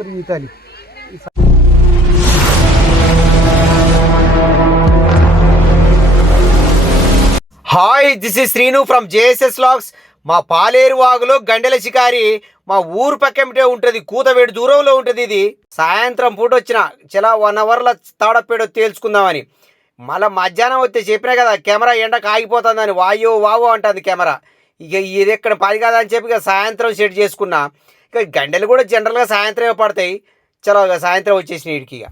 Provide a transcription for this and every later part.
ఈతలి. Hi, this is Srinu from JSS vlogs. మా పాలేరు వాగులో గండెల షికారి మా ఊరు పక్కమిటే ఉంటుంది. కూతవేడు దూరంలో ఉంటుంది. ఇది సాయంత్రం పూట వచ్చిన చాలా 1 అవర్ల తాడపేడో తేల్చుకుందామని. మళ్ళీ మధ్యాహ్నం వస్తే చెప్పినా కదా కెమెరా ఎండకు ఆగిపోతుందని వాయో వావో అంటుంది కెమెరా. ఇక ఇది ఎక్కడ పని కాదని చెప్పి ఇక సాయంత్రం సెట్ చేసుకున్నా. ఇక గండెలు కూడా జనరల్గా సాయంత్రమే పడతాయి. చలో ఇక సాయంత్రం వచ్చేసిన వీడికి. ఇక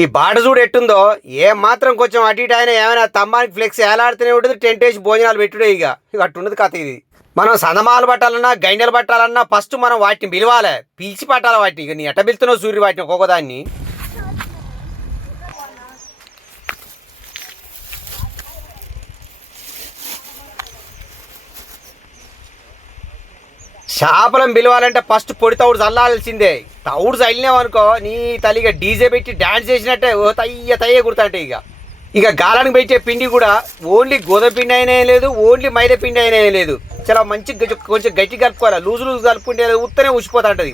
ఈ బాట చూడు ఎట్టుందో, ఏం మాత్రం కొంచెం అటు ఇటు అయినా ఏమైనా తమ్మానికి ఫ్లెక్స్ ఏలాడుతూనే ఉంటుంది. టెంట్ వేసి భోజనాలు పెట్టుడే. ఇక అట్టుండదు కథ. ఇది మనం సన్నమాలు పట్టాలన్నా గండెలు పట్టాలన్నా ఫస్ట్ మనం వాటిని పిలవాలి, పిలిచి పట్టాలి వాటిని. ఇక నీ ఎట్ట పిలుతున్నావు సూర్యుడు వాటిని ఒక్కొక్కదాన్ని. చేపలను పిలవాలంటే ఫస్ట్ పొడి తౌడు చల్లాల్సిందే. తౌడు చల్లినామనుకో నీ తల్లిగా డీజే పెట్టి డ్యాన్స్ చేసినట్టే ఓ తయ్యే గుర్తుంటే. ఇక గాలానికి పెట్టే పిండి కూడా ఓన్లీ గోధుమ పిండి అయినా లేదు, ఓన్లీ మైదా పిండి అయినా లేదు. చాలా మంచి కొంచెం గట్టి కలుపుకోవాలి. లూజు కలుపుకుంటే ఉత్తనే ఉసిపోతుంటుంది.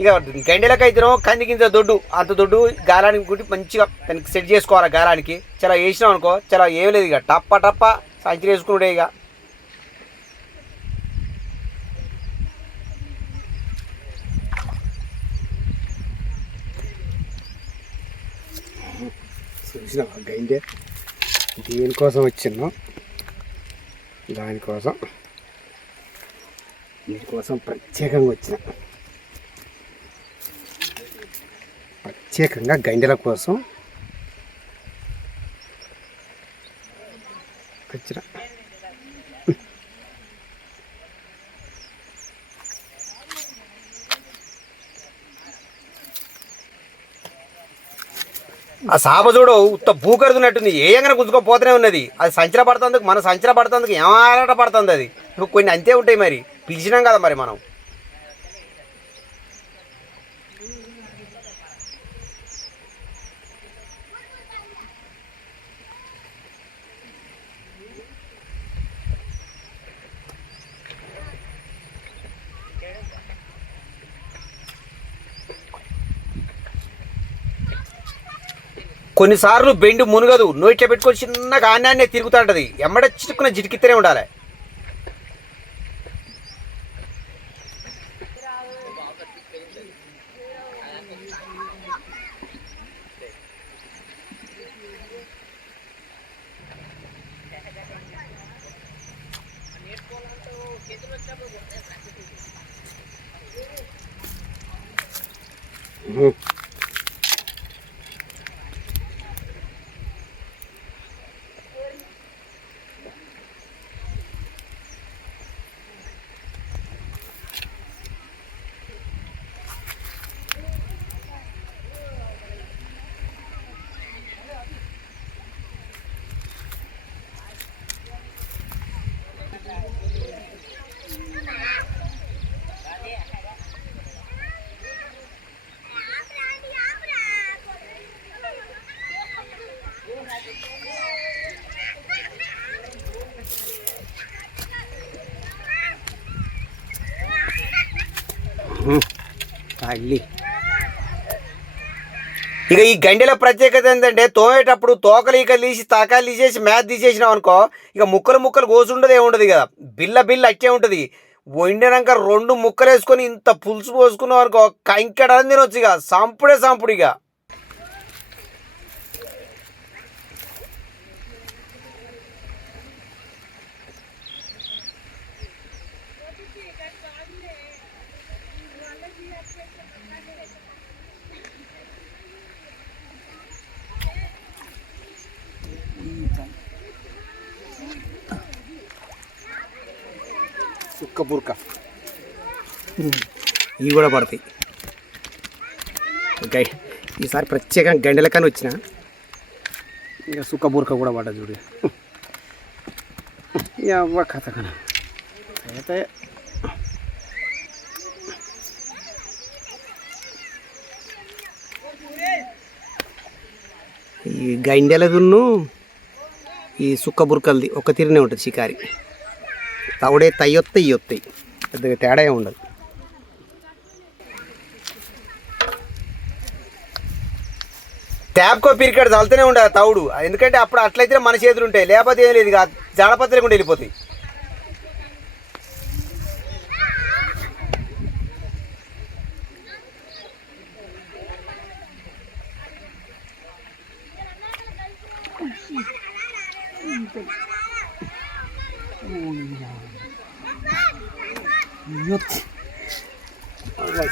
ఇక గండెలకైతేనో కంది గింజ దొడ్డు అంత దొడ్డు గాలానికి గుట్టి మంచిగా దానికి సెట్ చేసుకోవాలి. గాలానికి చాలా వేసినాం అనుకో చాలా ఏం లేదు. ఇక టప్ప సంచి వేసుకున్నాడే. ఇక చూసిన గండె దేనికోసం వచ్చినాం, దీనికోసం ప్రత్యేకంగా వచ్చిన. ప్రత్యేకంగా గండెల కోసం వచ్చిన. ఆ సాప చూడు ఉత్త భూకరుతున్నట్టుంది. ఏయంగా గుంజుకోపోతూనే ఉన్నది. అది సంచల పడుతుంది, మన సంచల పడుతుంది, ఏమారాట పడుతుంది. అది ఇప్పుడు కొన్ని అంతే ఉంటాయి. మరి పిలిచినాం కదా మరి మనం. కొన్నిసార్లు బెండు మునగదు. నోట్లో పెట్టుకొని చిన్నగా ఆన్యాన్నే తిరుగుతూ ఉంటుంది. ఎమ్మడ చిటుక్కున జిటికితేనే ఉండాలి. ఇక ఈ గండెల ప్రత్యేకత ఏంటంటే తోమేటప్పుడు తోకలు ఈకలు తీసి తలకాయలు తీసేసి మ్యాథ్ తీసేసినాం అనుకో ఇక ముక్కలు కోసుండదు ఏముండదు కదా. బిల్ల అట్టే ఉంటుంది. వండినాక 2 ముక్కలు వేసుకొని ఇంత పులుసు పోసుకున్నాం అనుకో కంకెడని తినొచ్చు. ఇక సంపుడు. ఇక సుక్క బుర్క ఇవి కూడా పడతాయి. ఓకే, ఈసారి ప్రత్యేకంగా గండెలకని వచ్చిన. ఇక సుక్క బుర్క కూడా పడ్డది చూడు. అవ్వ కథ కన అయితే ఈ గండెలదున్ను ఈ సుక్క బుర్కలది ఒక తీరునే ఉంటుంది షికారి. తవుడే తయ్యొత్తాయి ఇవొత్తాయి, పెద్దగా తేడా ఉండదు. ట్యాప్కో పీరికడ్ చల్తూనే ఉండదు తౌడు, ఎందుకంటే అప్పుడు అట్లయితే మన చేతులు ఉంటాయి, లేకపోతే ఏం లేదు, ఇక జాడపత్రకుండా వెళ్ళిపోతాయి.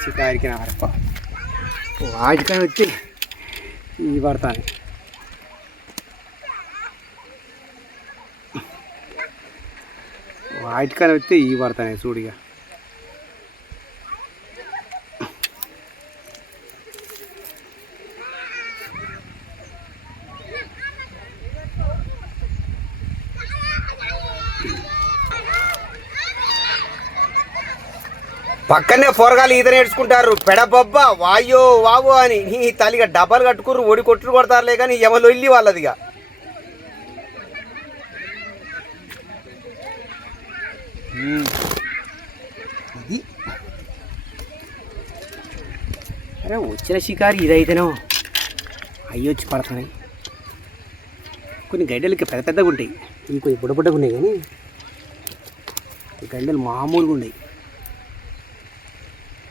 షికారికి నారప్ప వాటికని వచ్చి ఈ పడతాను. వాటికని వస్తే ఈ పడతాను చూడిగా. పక్కనే పొరగాలు ఈత నేర్చుకుంటారు, పెడబొబ్బ వాయో వావో అని నీ తల్లిగా డబ్బాలు కట్టుకుర్రు, ఒడి కొట్టుడు కొడతారులే కానీ ఎవరు వెళ్ళి వాళ్ళదిగా. ఇది అరే వచ్చిన షికారి ఇదైతేనో అయ్యొచ్చి పడతాయి. కొన్ని గడ్డలకి పెద్ద పెద్దగా ఉంటాయి, ఇంకొంచెం బుడ్డబుడ్డగా ఉన్నాయి, కానీ ఈ గడ్డలు మామూలుగా ఉన్నాయి,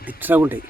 దిక్షగా ఉంటాయి.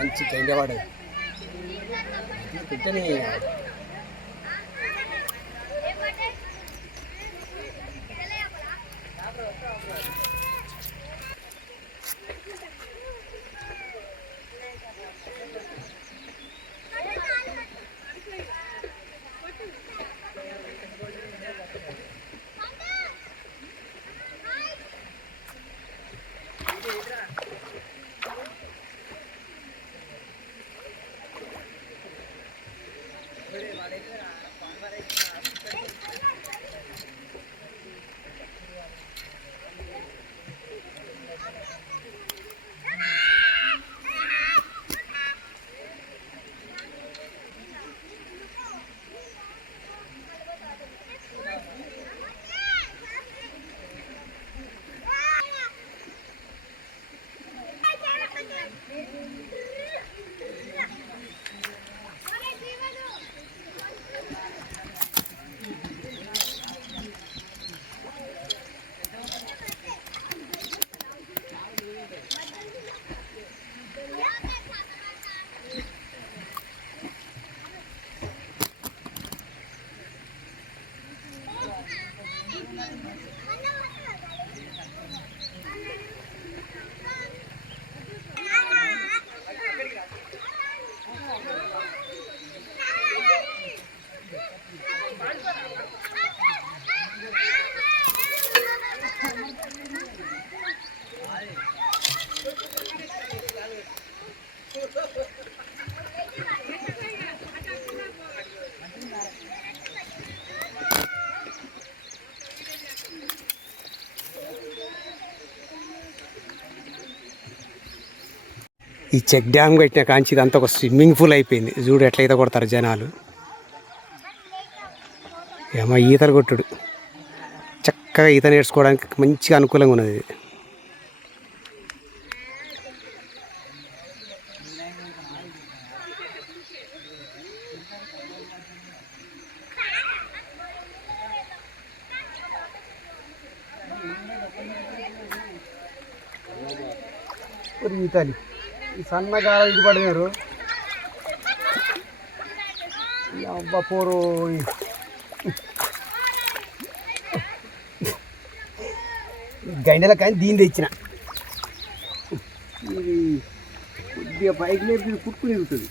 మంచి కైండవాడు పెట్టని ఈ చెక్ డ్యామ్ కట్టిన కాంచి ఇదంతా ఒక స్విమ్మింగ్ పూల్ అయిపోయింది. చూడు ఎట్లా ఈత కొడతారు జనాలు. ఏమో ఈతలు కొట్టుడు చక్కగా ఈత నేర్చుకోవడానికి మంచిగా అనుకూలంగా ఉన్నది ఇది. ఈతలి ఈ సన్నగా ఇది పడినారు అబ్బా పోరు. గండెల కానీ దీని తెచ్చిన ఇది కొద్దిగా పైకి లేపి కుట్టు తిరుగుతుంది.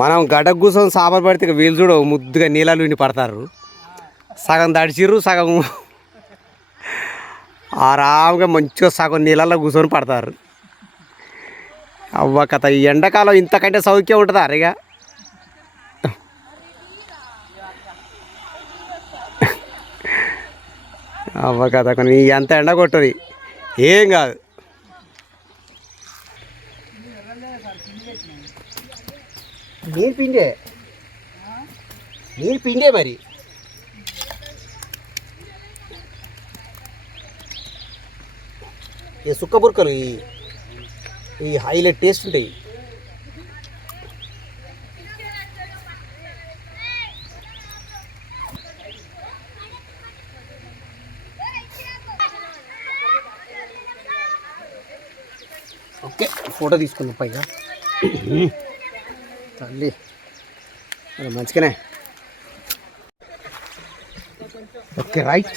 మనం గడ్డకు కూర్చొని సాపలు పడితే ఇక వీళ్ళు చూడ ముద్దుగా నీళ్ళలు విండి పడతారు. సగం దడిచిర్రు, సగం ఆరాముగా మంచిగా సగం నీళ్ళల్లో కూర్చొని పడతారు. అవ్వ కథ ఈ ఎండాకాలం ఇంతకంటే సౌఖ్యం ఉంటుందా అరిగా. అవ్వ కథ కొన్ని ఎంత ఎండ కొట్టది ఏం కాదు. నీరు పిండే మరి ఈ సుక్క బుర్కలు ఈ హైలైట్ టేస్ట్ ఉంటాయి. ఓకే ఫోటో తీసుకుందాం పైగా తల్లి మంచిగానే. Okay right.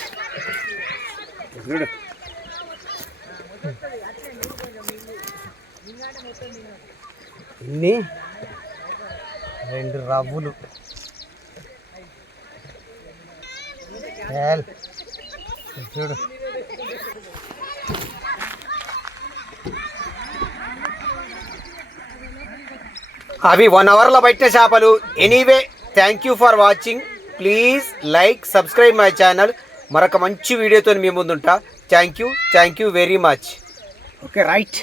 ఇన్ని 2 రవ్వులు చూడు. అవి 1 అవర్లో పట్టిన చేపలు. Anyway thank you for watching. Please like subscribe my channel. మరొక మంచి వీడియోతో మీ ముందుంటా. Thank you very much. Okay right.